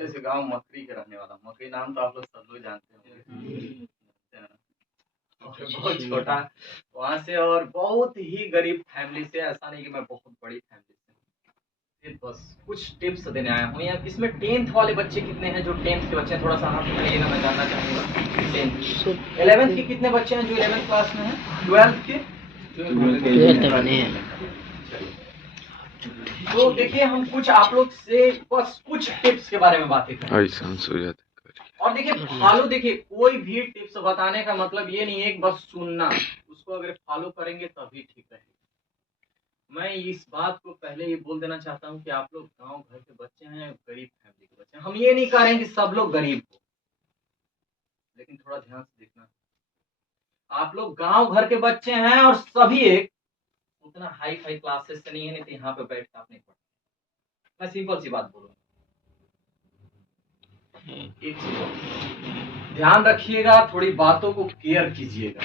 छोटे से गांव मकरी के रहने वाला। मकरी नाम तो आप लोग सब लोग जानते होंगे। बहुत छोटा वहां से और बहुत ही गरीब फैमिली से। ऐसा नहीं कि मैं बहुत बड़ी फैमिली से। फिर बस कुछ टिप्स देने आया हूँ। यार इसमें 10th वाले बच्चे कितने हैं? जो 10th के बच्चे हैं थोड़ा सा हाथ उठाइएगा, मैं जानना चाहूंगा। 10th 11th के कितने बच्चे हैं जो 11th क्लास में हैं? 12th के 12th बने हैं। तो देखिए हम कुछ आप लोग से बस कुछ टिप्स के बारे में बातें करें। और देखिए फॉलो, देखिए कोई भी टिप्स बताने का मतलब ये नहीं है कि बस सुनना, उसको अगर फॉलो करेंगे तभी ठीक रहेगा। मैं इस बात को पहले ही बोल देना चाहता हूँ कि आप लोग गांव घर के बच्चे हैं, गरीब फैमिली के बच्चे हैं। हम ये नहीं कह रहे हैं कि सब लोग गरीब हो, लेकिन थोड़ा ध्यान से देखना। आप लोग गांव घर के बच्चे हैं और सभी एक उतना हाई फाई क्लासेस से नहीं है, नहीं तो यहाँ पे बैठ के आप नहीं पढ़ते। मैं सिंपल सी बात बोलूँ, एक चीज ध्यान रखिएगा, थोड़ी बातों को केयर कीजिएगा।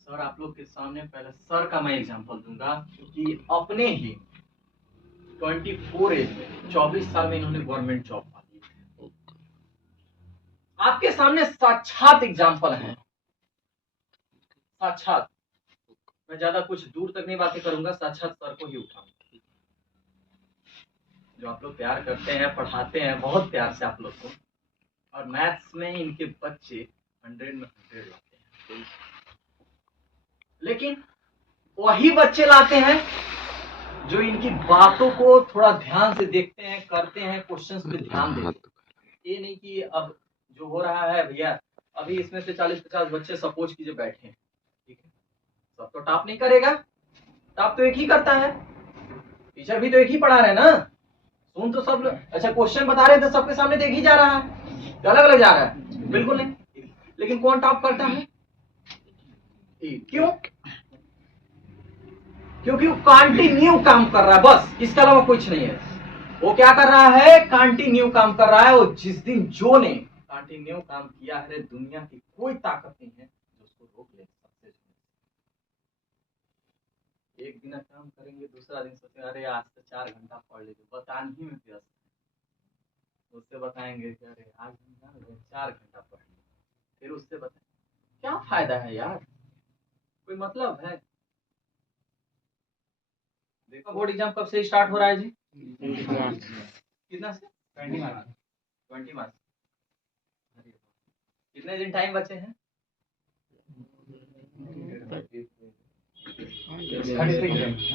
सर आप लोग के सामने पहले सर का मैं एग्जांपल दूंगा कि अपने ही 24 एज में 24 साल में इन्होंने गवर्नमेंट जॉब पा ली। आपके सामने साक्षात एग्जांपल है, साक्षात। मैं ज्यादा कुछ दूर तक नहीं बातें करूंगा, साक्षात सर को ही उठाऊंगा। जो आप लोग प्यार करते हैं, पढ़ाते हैं बहुत प्यार से आप लोग को, और मैथ्स में इनके बच्चे 100 में 100 लाते हैं। लेकिन वही बच्चे लाते हैं जो इनकी बातों को थोड़ा ध्यान से देखते हैं, करते हैं, क्वेश्चंस पे ध्यान देते हैं। ये नहीं कि अब जो हो रहा है भैया, अभी इसमें से 40-50 बच्चे सपोज कीजिए बैठे हैं, ठीक है, सब तो टॉप नहीं करेगा। टॉप तो एक ही करता है, टीचर भी तो एक ही पढ़ा रहे हैं ना। सुन तो सब लोग, अच्छा क्वेश्चन बता रहे थे सबके सामने तो एक ही जा रहा है, अलग अलग जा रहा है? बिल्कुल नहीं। लेकिन कौन टॉप करता है? क्यों? क्योंकि वो कंटिन्यू काम कर रहा है, बस, इसके अलावा कुछ नहीं है। वो क्या कर रहा है? कंटिन्यू काम कर रहा है। और जिस दिन जो ने कंटिन्यू काम किया है, दुनिया की कोई ताकत नहीं है जो उसको रोक ले सकते। एक दिन काम करेंगे, दूसरा दिन सोचेंगे अरे आज तो 4 घंटा पढ़ लीजिए, बताने ही में व्यस्त। उससे बताएंगे कि अरे आज 4 घंटा पढ़ लिया, फिर उससे बताएंगे क्या फायदा है यार, कोई मतलब है? देखो बोर्ड एग्जाम कब से स्टार्ट हो रहा है जी? कितना से? 20 मार्च। कितने दिन टाइम बचे हैं?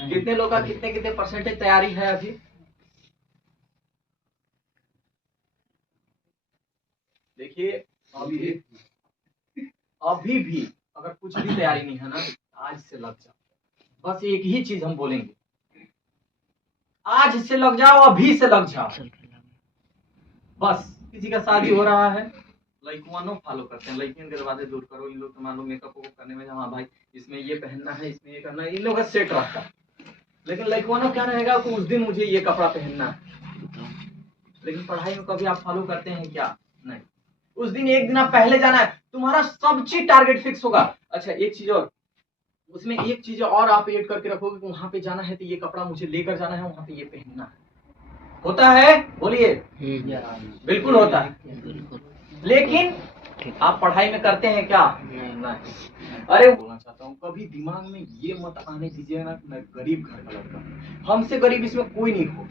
कितने लोग का कितने परसेंटेज तैयारी है अभी? देखिए अभी भी अगर कुछ भी तैयारी नहीं है ना, आज से लग जाओ। बस एक ही चीज हम बोलेंगे, आज से लग जाओ, अभी से लग जाओ। बस किसी का शादी हो रहा है, लड़कियों फॉलो करते हैं, लड़कियों के दरवाजे दूर करो। इन लोग तो मान लो मेकअप करने में, हाँ भाई इसमें ये पहनना है, इसमें ये करना है, इन लोगों का सेट रहता है। लेकिन लड़कियों क्या रहेगा कि उस दिन मुझे ये कपड़ा पहनना है। लेकिन पढ़ाई में कभी आप फॉलो करते हैं क्या? नहीं। उस दिन एक दिन आप पहले जाना है, तुम्हारा सब चीज टारगेट फिक्स होगा। अच्छा एक चीज और, उसमें एक चीज और आप ऐड करके रखोगे कि वहां पे जाना है तो ये कपड़ा मुझे लेकर जाना है, वहां पे ये पहनना है। होता है? बोलिए। बिल्कुल होता है। लेकिन आप पढ़ाई में करते हैं क्या? नहीं। अरे बोलना चाहता हूँ, कभी दिमाग में ये मत आने दीजिए ना कि मैं गरीब घर का लड़का, हमसे गरीब इसमें कोई नहीं हो।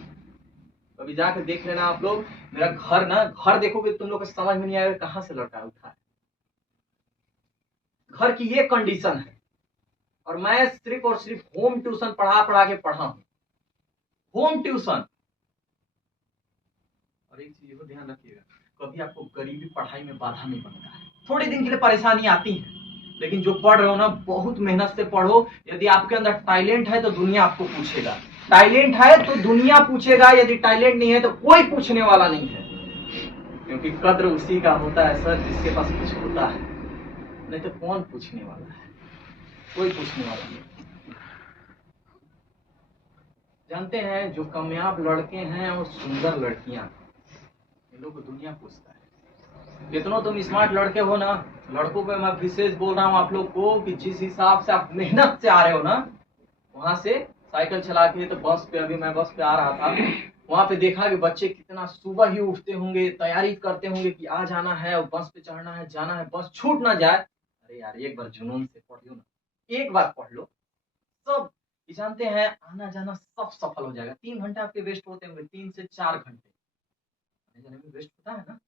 कभी जाकर देख लेना आप लोग, मेरा घर ना, घर देखोगे तुम लोग को समझ में नहीं आएगा कहां से लड़का उठा है। घर की ये कंडीशन है, और मैं सिर्फ और सिर्फ होम ट्यूशन पढ़ा के पढ़ा हूं, होम ट्यूशन। और एक चीज को ध्यान रखिएगा, कभी आपको गरीबी पढ़ाई में बाधा नहीं बनता है। थोड़े दिन के लिए परेशानी आती है, लेकिन जो पढ़ रहे हो ना, बहुत मेहनत से पढ़ो। यदि आपके अंदर टैलेंट है तो दुनिया आपको पूछेगा, टैलेंट है तो दुनिया पूछेगा, यदि टैलेंट नहीं है तो कोई पूछने वाला नहीं है। क्योंकि कद्र उसी का होता है सर जिसके पास कुछ होता है, नहीं तो कौन पूछने वाला है? कोई पूछने वाला नहीं। जानते हैं जो कामयाब लड़के हैं और सुंदर लड़कियां, इन लोगों को दुनिया पूछता है। कितनों तुम स्मार्ट लड़के हो ना, लड़कों पे मैं विशेष बोल रहा हूँ आप लोग को, कि जिस हिसाब से आप मेहनत से आ रहे हो ना, वहां से साइकिल चला के, तो बस पे, अभी मैं बस पे आ रहा था, वहां पे देखा कि बच्चे कितना सुबह ही उठते होंगे, तैयारी करते होंगे कि आज आना है और बस पे चढ़ना है, जाना है, बस छूट ना जाए। अरे यार एक बार जुनून से पढ़ लो ना, एक बार पढ़ लो, सब ये जानते हैं आना जाना सब सफल हो जाएगा। 3 घंटे आपके वेस्ट होते होंगे, 3 से 4 घंटे आने जाने में वेस्ट होता है ना,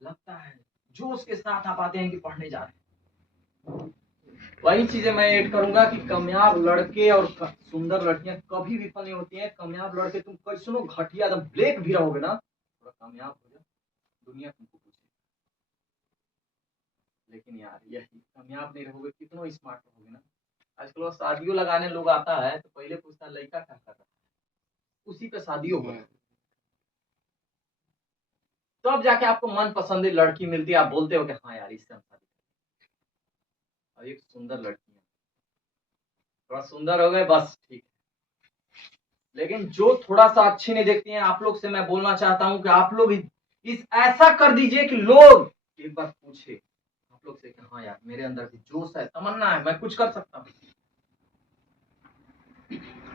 लगता है जोश के साथ आप आते हैं कि पढ़ने जा रहे हैं। वही चीजें मैं ऐड करूंगा कि कामयाब लड़के और सुंदर लड़कियां कभी विफल नहीं होती हैं। कामयाब लड़के तुम कैसनो घटिया एकदम ब्लैक भी रहोगे ना, थोड़ा कामयाब हो जाओ, दुनिया तुमको पूछेगी। लेकिन यार यही कामयाब नहीं रहोगे, कितना स्मार्ट रहोगे ना। आजकल शादियों लगाने लोग आता है तो पहले पूछता है लड़का क्या कर रहा है, उसी पे शादियों हो, तब जाके आपको मन पसंद लड़की मिलती है, आप बोलते हो कि हाँ यार इससे हम शादी करेंगे। और एक सुंदर लड़की है, थोड़ा सुंदर हो गए बस ठीक है। लेकिन जो थोड़ा सा अच्छी नहीं देखती हैं, आप लोग से मैं बोलना चाहता हूं कि आप लोग इस ऐसा कर दीजिए कि लोग एक बार पूछे आप लोग से कि हाँ यार मेरे अंदर भी जोश है, तमन्ना है, मैं कुछ कर सकता हूँ।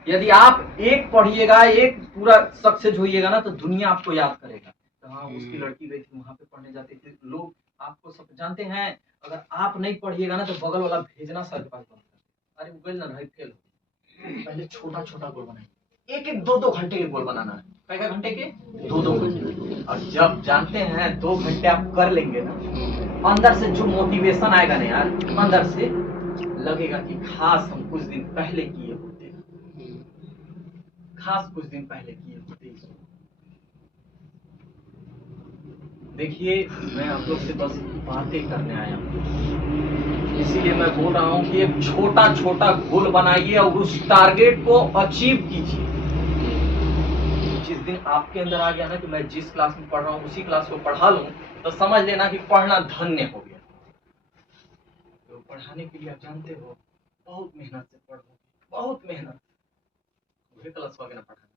यदि आप एक पढ़िएगा, एक पूरा सक्सेस होइएगा ना, तो दुनिया आपको याद करेगा। तो हाँ उसकी लड़की गई थी वहां पे पढ़ने जाती थी, लोग आपको सब जानते हैं। अगर आप नहीं पढ़िएगा ना तो बगल वाला भेजना सर के पास बंद कर, अरे वो ना भाई फेल हो। पहले छोटा छोटा गोल बनाइए, एक एक 2-2 घंटे के गोल बनाना है, कई घंटे के 2-2 घंटे। और जब जानते हैं 2 घंटे आप कर लेंगे ना, अंदर से जो मोटिवेशन आएगा ना यार, अंदर से लगेगा कि खास हम कुछ दिन पहले किए होते, खास कुछ दिन पहले किए होते। देखिए मैं आप लोग से बस बातें करने आया हूँ, इसीलिए मैं बोल रहा हूँ कि एक छोटा छोटा गोल बनाइए और उस टारगेट को अचीव कीजिए। जिस दिन आपके अंदर आ गया ना कि मैं जिस क्लास में पढ़ रहा हूँ उसी क्लास को पढ़ा लूं, तो समझ लेना कि पढ़ना धन्य हो गया। तो पढ़ाने के लिए आप जानते हो बहुत मेहनत से पढ़ोगे, बहुत मेहनत, मुझे क्लास वगैरह पढ़ाना,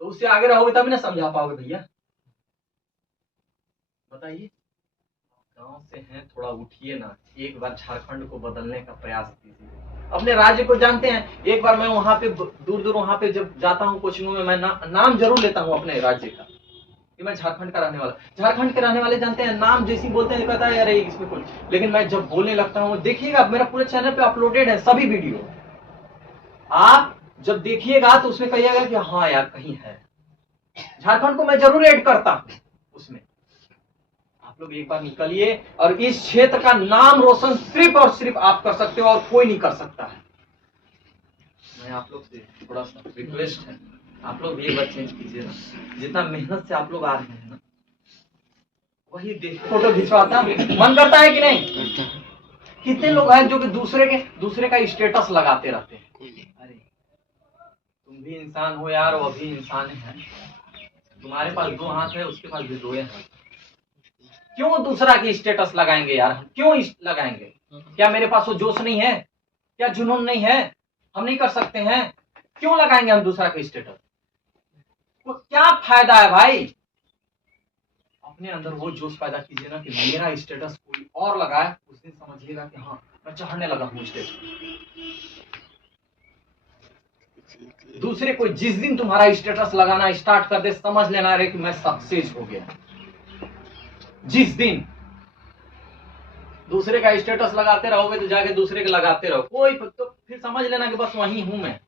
तो उससे आगे रहोगे तभी ना समझा पाओगे भैया। बताइए, गांव से हैं, थोड़ा उठिए ना, एक बार झारखंड को बदलने का प्रयास कीजिए। अपने राज्य को जानते हैं, एक बार मैं वहां पे दूर दूर वहां पे जब जाता हूँ कोचिंगों में, मैं नाम जरूर लेता हूँ अपने राज्य का कि मैं झारखंड का रहने वाला। झारखंड के रहने वाले जानते हैं नाम जैसी बोलते हैं, कहता है अरे इसमें कुछ, लेकिन मैं जब बोलने लगता हूँ, देखिएगा मेरा पूरे चैनल पे अपलोडेड है सभी वीडियो, आप जब देखिएगा तो उसमें कहिएगा कि हाँ यार कहीं है, झारखंड को मैं जरूर ऐड करता हूँ उसमें। आप लोग एक बार निकलिए और इस क्षेत्र का नाम रोशन सिर्फ और सिर्फ आप कर सकते हो और कोई नहीं कर सकता है। मैं आप लोग से थोड़ा सा रिक्वेस्ट है, आप लोग ये बात चेंज कीजिए ना, जितना मेहनत से आप लोग आ रहे हैं ना, वही देख फोटो खिंचवाता मन करता है कि नहीं? कितने लोग हैं जो कि दूसरे का स्टेटस लगाते रहते हैं। अरे तुम भी इंसान हो यार, वो भी इंसान है, तुम्हारे पास 2 हाथ है, उसके पास भी 2 हाथ। क्यों दूसरा की स्टेटस लगाएंगे यार, हम क्यों लगाएंगे? क्या मेरे पास वो जोश नहीं है? क्या जुनून नहीं है? हम नहीं कर सकते हैं? क्यों लगाएंगे हम दूसरा का स्टेटस? तो क्या फायदा है भाई? अपने अंदर वो जोश पैदा कीजिए ना कि मेरा स्टेटस कोई और लगाए, उस दिन समझिएगा कि हाँ मैं चढ़ने लगा हूँ स्टेटस। दूसरे कोई जिस दिन तुम्हारा स्टेटस लगाना स्टार्ट कर दे, समझ लेना रे कि मैं सक्सेस हो गया। जिस दिन दूसरे का स्टेटस लगाते रहोगे तो जाके दूसरे के लगाते रहो, कोई तो फिर समझ लेना कि बस वही हूं मैं।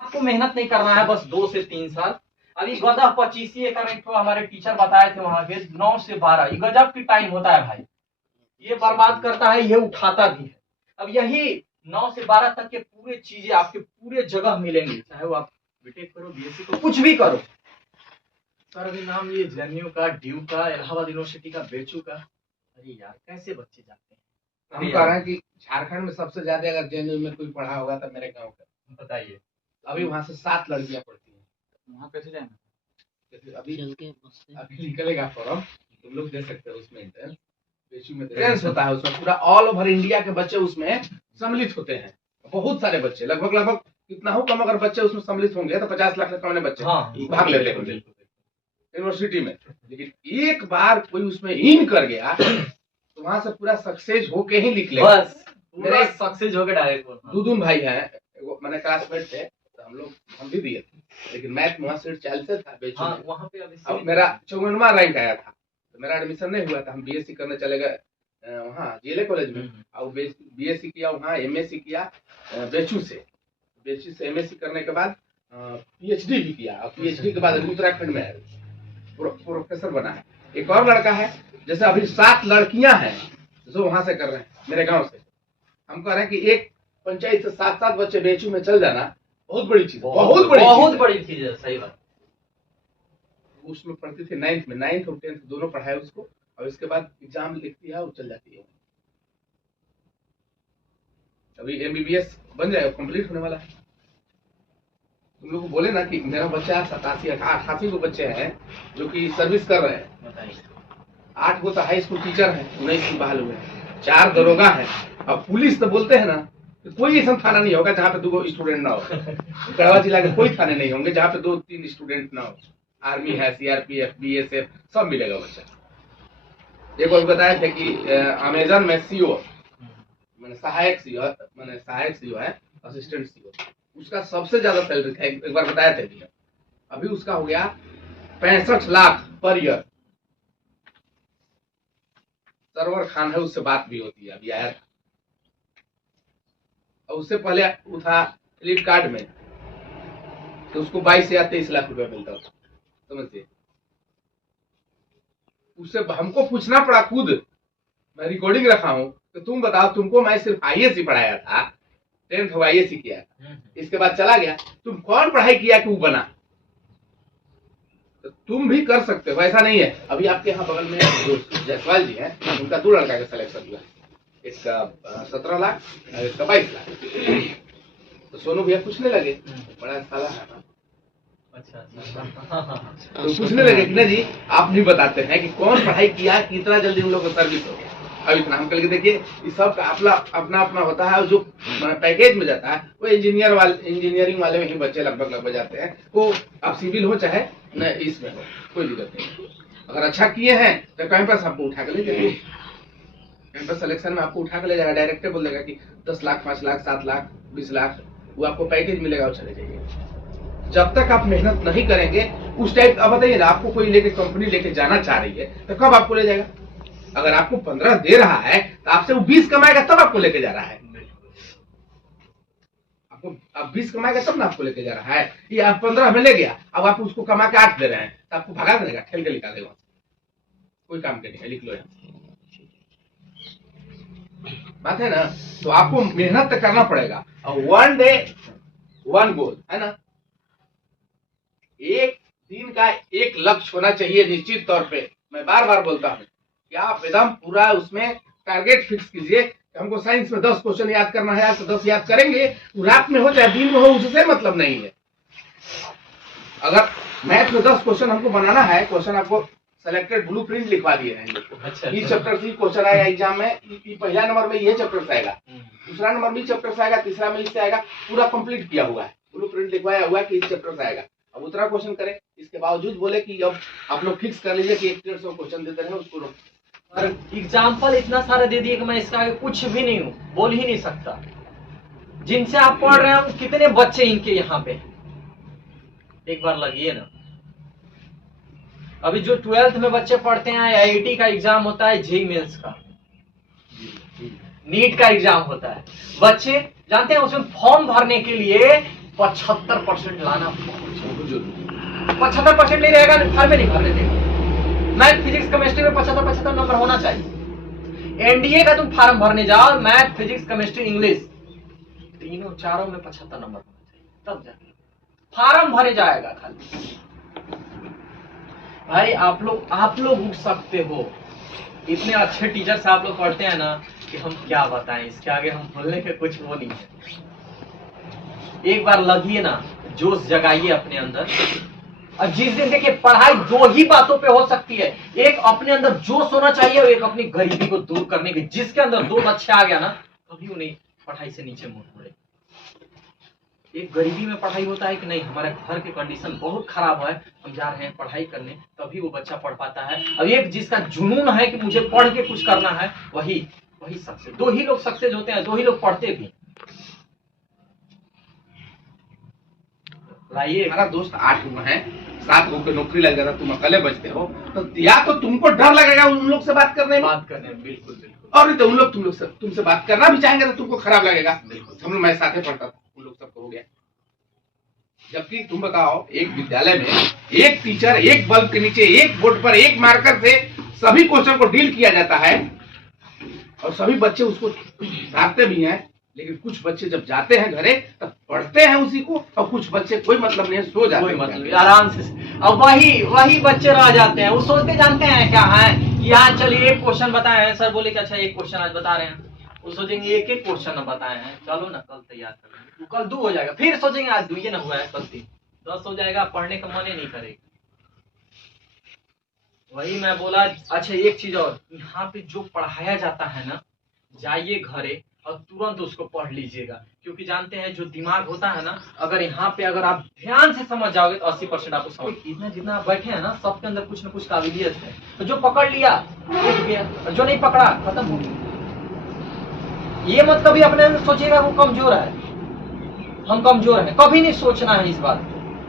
आपको मेहनत नहीं करना है, बस 2 से 3 साल। अभी गधा 25 का रेट हमारे टीचर बताए थे वहां के 9 से 12, ये गजब की टाइम होता है भाई। ये बर्बाद करता है, ये उठाता भी है। अब यही 9 से 12 तक के पूरे चीजें आपके पूरे जगह मिलेंगे, चाहे वो आप बीटेक करो, बीएससी करो, कुछ भी करो। सर अभी नाम लिए जेएनयू का, ड्यू का, इलाहाबाद यूनिवर्सिटी का, बेचू का। अरे यार कैसे बच्चे जाते हैं। हम कह रहे हैं कि झारखंड में सबसे ज्यादा अगर जेएनयू में कोई पढ़ा होगा तो मेरे गांव का। बताइए, अभी वहां से 7 लड़कियां पढ़ती हैं, वहां कैसे जाएंगे? अभी निकलेगा फॉर्म, तुम लोग दे सकते हो उसमें एंट्रेंस। बेचू में एंट्रेंस होता है, उसमें पूरा ऑल ओवर इंडिया के बच्चे उसमें सम्मिलित होते हैं। बहुत सारे बच्चे, लगभग कितना हो कम, अगर बच्चे उसमें सम्मिलित होंगे तो 50 लाख से कम बच्चे भाग लेते होंगे यूनिवर्सिटी में। लेकिन एक बार कोई उसमें इन कर गया तो वहां से पूरा सक्सेस होके ही निकले। बस मेरा सक्सेस होके डायरेक्ट। दूदुन भाई है, मैंने क्लासमेट थे, हम भी दिए थे, लेकिन मैथ में वहाँ सीट 40 था बेचू हाँ में। वहाँ पे अभी अब मेरा 54वां रैंक आया था, तो मेरा एडमिशन नहीं हुआ था। हम बीएससी करने चले गए वहाँ जीएलए कॉलेज में, और बीएससी किया वहाँ, एमएससी किया बेचू से एमएससी करने के बाद पीएचडी भी किया, और पीएचडी के बाद अभी उत्तराखंड में है, प्रोफेसर बना है। एक और लड़का है, जैसे अभी 7 लड़कियां हैं जो वहां से कर रहे हैं मेरे गांव से। हम कह रहे हैं कि एक पंचायत से 7-7 बच्चे बेचू में चल जाना बहुत बड़ी चीज, बहुत बड़ी चीज है। सही बात। उसमें पढ़ती थी 9th में, 9th और 10th दोनों पढ़ाए उसको, और इसके बाद एग्जाम लिखती है और चल जाती है। अभी एमबीबीएस बन जाएगा, कंप्लीट होने वाला है। तुम लोग को बोले ना कि मेरा बच्चा 87-88 को बच्चे हैं जो कि सर्विस कर रहे हैं। 8 को तो हाई स्कूल टीचर है, 19 बहाल हुए हैं, 4 दरोगा है। अब पुलिस तो बोलते हैं ना कि कोई ऐसा थाना नहीं होगा जहाँ पे 2 स्टूडेंट ना हो। कड़वा जिला के कोई थाने नहीं होंगे जहाँ पे 2-3 स्टूडेंट ना हो। आर्मी है, सीआरपीएफ, बीएसएफ सब मिलेगा बच्चा। एक बार बताया था कि अमेजन में सीओ मैंने सहायक सीओ है, असिस्टेंट सीओ, उसका सबसे ज्यादा सैलरी था। एक बार बताया था भैया, अभी उसका हो गया 65 lakh per year. Server Khan है, उससे बात भी होती है, अभी आया था। और उससे पहले वो था फ्लिपकार्ट में, तो उसको 22 या 23 लाख रुपया मिलता था, समझते। उससे हमको पूछना पड़ा खुद, मैं रिकॉर्डिंग रखा हूं, तो तुम बताओ, तुमको मैं सिर्फ आईएएस ही पढ़ाया था, 10th आईएएस ही किया था, इसके बाद चला गया, तुम कौन पढ़ाई किया कि वो बना? तो तुम भी कर सकते हो, ऐसा नहीं है। अभी आपके यहाँ बगल में जो जायसवाल जी हैं, उनका 2 लड़का का सिलेक्शन हुआ, एक का 17 लाख और एक का 22 लाख। तो सोनू भैया पूछने लगे, बड़ा साला है ना, अच्छा तो पूछने लगे कि ना जी आप नहीं बताते हैं कि कौन पढ़ाई किया कि इतना जल्दी उन लोग को सर्विस हो गया। अब इतना हम कल के देखिए, इस सब का अपना अपना होता है। जो पैकेज में जाता है वो इंजीनियरिंग वाले में ही बच्चे लगभग जाते हैं। वो आप सिविल हो चाहे न इसमें हो, कोई दिक्कत नहीं। अगर अच्छा किए हैं तो कैंपस आपको उठा के ले जाएगा, कैंपस सिलेक्शन में आपको उठा के ले जाएगा, डायरेक्ट बोल देगा कि 10 लाख, 5 लाख, 7 लाख, 20 लाख वो आपको पैकेज मिलेगा और चले जाइए। जब तक आप मेहनत नहीं करेंगे उस टाइप। अब बताइए ना, आपको कोई लेके कंपनी लेके जाना चाह रही है तो कब आपको ले जाएगा? अगर आपको 15 दे रहा है तो आपसे वो 20 कमाएगा तब आपको लेके जा रहा है। आपको अब 20 कमाएगा तब ना आपको लेके जा रहा है। ये आप 15 में ले गया, अब आप उसको कमा के 8 दे रहे हैं तो आपको भगा देगा, ठेल के निकालेगा, कोई काम के नहीं है। लिख लो यहाँ बात है ना। तो आपको मेहनत तो करना पड़ेगा, और 1 डे 1 गोल है ना। एक दिन का एक लक्ष्य होना चाहिए निश्चित तौर पे। मैं बार बार बोलता हूँ कि आप एकदम पूरा उसमें टारगेट फिक्स कीजिए। हमको साइंस में 10 क्वेश्चन याद करना है, तो 10 याद करेंगे। रात में हो चाहे दिन में हो, उससे मतलब नहीं है। अगर मैथ में 10 क्वेश्चन हमको बनाना है, क्वेश्चन आपको सेलेक्टेड ब्लूप्रिंट लिखवा दिए हैं। अच्छा, इस चैप्टर से क्वेश्चन आएगा एग्जाम में, पहला नंबर में ये चैप्टर से आएगा, दूसरा नंबर में चैप्टर से आएगा, तीसरा में इससे आएगा। पूरा कंप्लीट किया हुआ है, ब्लूप्रिंट लिखवाया हुआ है कि इस चैप्टर से आएगा। अब उतना क्वेश्चन करें, इसके बावजूद बोले कि अब आप लोग फिक्स कर लीजिए कि 100-150 क्वेश्चन देते रहे उसको। और एग्जाम्पल इतना सारा दे दिए कि मैं इसका आगे कुछ भी नहीं हूँ, बोल ही नहीं सकता। जिनसे आप पढ़ रहे हैं कितने बच्चे इनके यहाँ पे, एक बार लगिए ना। अभी जो 12th में बच्चे पढ़ते हैं, आईआईटी का एग्जाम होता है, जेईई मेंस का, नीट का एग्जाम होता है। बच्चे जानते हैं उसमें फॉर्म भरने के लिए 75% लाना, 75% नहीं रहेगा फॉर्म में नहीं भरने देगा। मैथ फिजिक्स केमिस्ट्री में 75 नंबर होना चाहिए। एनडीए का तुम फॉर्म भरने जाओ, मैथ फिजिक्स केमिस्ट्री इंग्लिश तीनों चारों में 75 नंबर होना चाहिए, तब जाके फॉर्म भरे जाएगा। खाली भाई आप लोग उठ सकते हो। इतने अच्छे टीचर से आप लोग पढ़ते हैं ना कि हम क्या बताएं, इसके आगे हम बोलने के कुछ वो नहीं है। एक बार लगिए ना, जोश जगाइए अपने अंदर। और जिस दिन देखिए, पढ़ाई 2 ही बातों पे हो सकती है। एक अपने अंदर जोश होना चाहिए, और एक अपनी गरीबी को दूर करने की। जिसके अंदर 2 लक्ष्य आ गया ना, कभी वो नहीं पढ़ाई से नीचे मुड़ पड़े। एक गरीबी में पढ़ाई होता है कि नहीं, हमारे घर के कंडीशन बहुत खराब है, हम जा रहे हैं पढ़ाई करने, तभी वो बच्चा पढ़ पाता है। अब एक जिसका जुनून है कि मुझे पढ़ के कुछ करना है, वही सक्सेस। 2 ही लोग सक्सेस होते हैं, 2 ही लोग पढ़ते भी। लाइए। हमारा दोस्त 8 हुआ है, 7 लोग की नौकरी लग जाता, तुम अकेले बचते हो, तो या तो तुमको डर लगेगा उन लोग से बात करने में, बिल्कुल बिल्कुल, और नहीं तो उन लोग तुमसे बात करना भी चाहेंगे तो तुमको खराब लगेगा। हम लोग मैं साथ पढ़ता था, उन लोग सबको हो गया। जबकि तुम बताओ, एक विद्यालय में एक टीचर एक बल्ब के नीचे एक बोर्ड पर एक मार्कर से सभी क्वेश्चन को डील किया जाता है, और सभी बच्चे उसको डांटते भी हैं, लेकिन कुछ बच्चे जब जाते हैं घरे तब पढ़ते हैं उसी को, और कुछ बच्चे कोई मतलब नहीं, सो जाते हैं, मतलब आराम से। अब वही बच्चे रह जाते हैं, वो सोचते जानते हैं क्या है, यहाँ चलिए एक क्वेश्चन बताए हैं, सर बोले कि अच्छा एक क्वेश्चन आज बता रहे हैं, वो सोचेंगे एक एक क्वेश्चन बताए हैं, चलो ना कल तैयार कर लेंगे, कल 2 हो जाएगा, फिर सोचेंगे आज 2 ये ना हुआ है, कल 3, 10 हो जाएगा, पढ़ने का मन ही नहीं करेगा। वही मैं बोला। अच्छा एक चीज और, यहाँ पे जो पढ़ाया जाता है ना, जाइए घरे और तुरंत उसको पढ़ लीजिएगा, क्योंकि जानते हैं जो दिमाग होता है ना, अगर यहाँ पे अगर आप ध्यान से समझ जाओगे तो 80% आपको समझ, इतना जितना आप बैठे हैं ना, सबके अंदर कुछ ना कुछ काबिलियत है, तो जो पकड़ लिया उठ गया, और जो नहीं पकड़ा खत्म हो गया। ये मत कभी अपने अंदर सोचिएगा वो कमजोर है, हम कमजोर हैं, कभी नहीं सोचना है इस बात।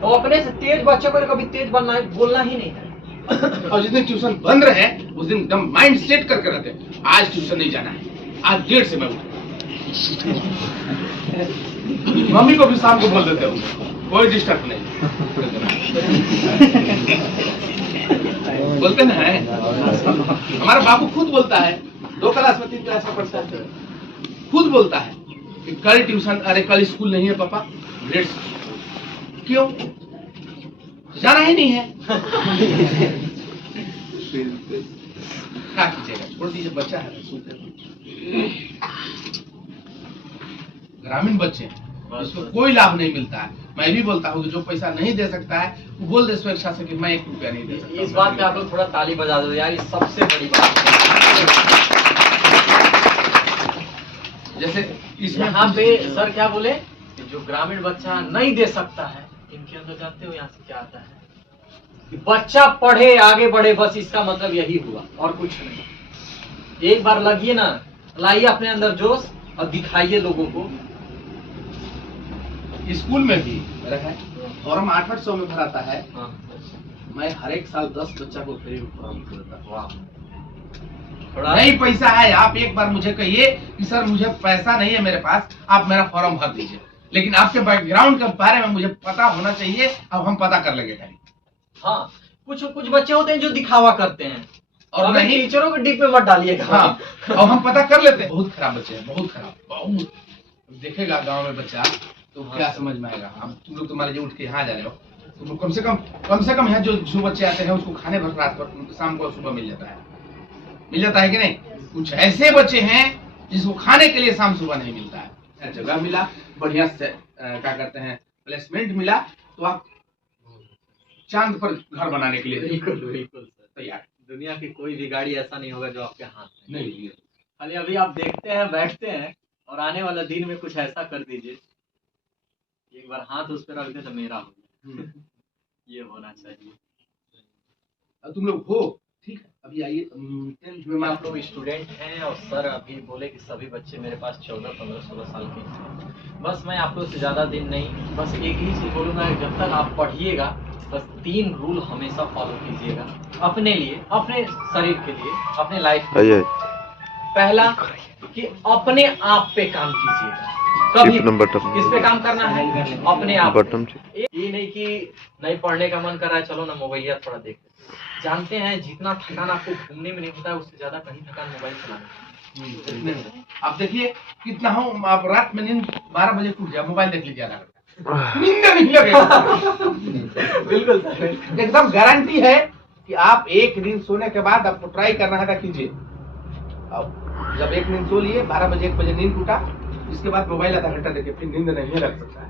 तो अपने से तेज बच्चे को कभी तेज बनना है, बोलना ही नहीं है। और जिस दिन ट्यूशन बंद रहे उस दिन एकदम माइंड सेट करके रहते हैं, आज ट्यूशन नहीं जाना है, आज 1:30 से मैं उठूंगा। मम्मी को भी शाम को बोल देते हो, कोई डिस्टर्ब नहीं, बोलते ना है। हमारा बाबू खुद बोलता है, 2 क्लास में 3 क्लास में पढ़ता है, खुद बोलता है कि कल ट्यूशन, अरे कल स्कूल नहीं है पापा, 1:30। क्यों? जाना ही नहीं है। क्या कीजिएगा, छोड़ दीजिए, बच्चा है, सोते ग्रामीण बच्चे हैं, इसको कोई लाभ नहीं मिलता है। मैं भी बोलता हूँ कि जो पैसा नहीं दे सकता है वो बोल दे स्वेच्छा से कि मैं 1 रुपया नहीं दे सकता। इस बात पे आप लोग थोड़ा ताली बजा दो यार, ये सबसे बड़ी बात है। जैसे इसमें यहाँ पे सर क्या बोले, जो ग्रामीण बच्चा नहीं दे सकता है, इनके अंदर जानते हो यहाँ से क्या आता है, कि बच्चा पढ़े आगे बढ़े, बस इसका मतलब यही हुआ और कुछ नहीं। एक बार लगिए ना, लाइए अपने अंदर जोश और दिखाइए लोगों को। स्कूल में भी है फॉर्म 800 में भराता है। हाँ। मैं हर एक साल 10 बच्चा को फ्री फॉर्म देता हूँ। थोड़ा नहीं पैसा है, आप एक बार मुझे कहिए कि सर मुझे पैसा नहीं है मेरे पास, आप मेरा फॉर्म भर दीजिए, लेकिन आपके बैकग्राउंड के बारे में मुझे पता होना चाहिए, अब हम पता कर लेंगे। हाँ, कुछ बच्चे होते हैं जो दिखावा करते हैं, और नहीं टीचरों के डिप में मत डालिएगा। हाँ, अब हम पता कर लेते हैं। बहुत खराब बच्चे हैं, बहुत खराब, बहुत। देखेगा गांव में बच्चा तो क्या समझ में आएगा। हम तुम लोग तुम्हारे जो उठ के यहाँ जा रहे हो, तुम लोग कम से कम यहाँ जो बच्चे आते हैं उसको खाने भर रात पर, शाम को सुबह मिल जाता है कि नहीं। कुछ ऐसे बच्चे हैं जिसको खाने के लिए शाम सुबह नहीं मिलता है। जगह मिला, बढ़िया से क्या करते हैं, प्लेसमेंट मिला, तो आप चांद पर घर बनाने के लिए बिल्कुल तैयार। दुनिया की कोई भी गाड़ी ऐसा नहीं होगा जो आपके हाथ में नहीं। खाली अभी आप देखते हैं, बैठते हैं, और आने वाला दिन में कुछ ऐसा कर दीजिए, एक बार हाथ उस पर रख दे तो मेरा हो जाए। ये होना चाहिए। तुम लोग हो ठीक है, अभी आइए 10th में आप लोग स्टूडेंट हैं, और सर अभी बोले कि सभी बच्चे मेरे पास 14, 15, 16 साल के हैं। बस मैं आप लोग से ज़्यादा दिन नहीं, बस एक ही चीज़ बोलूँगा, जब तक आप पढ़िएगा बस 3 रूल हमेशा फॉलो कीजिएगा, अपने लिए, अपने शरीर के लिए, अपने लाइफ के लिए। पहला कि अपने आप पे काम कीजिएगा, कभी किस पे काम करना है, अपने आप पे। ये नहीं कि नहीं पढ़ने का मन कर रहा है, चलो ना मोबाइल थोड़ा देख लेते। जानते हैं जितना थकान आपको घूमने में नहीं होता है, उससे ज्यादा कहीं थकान मोबाइल चलाने में। आप देखिए कितना हो, आप रात में नींद 12 बजे टूट जाए, मोबाइल देख लीजिए, नींद नहीं लगेगा। बिल्कुल सर, एकदम गारंटी है कि आप एक नींद सोने के बाद आपको ट्राई करना है, कीजिए। अब जब एक नींद सो लिए, 12 बजे 1 बजे नींद टूटा, इसके बाद मोबाइल आधा घंटा देखिए, फिर नींद नहीं लग सकता है।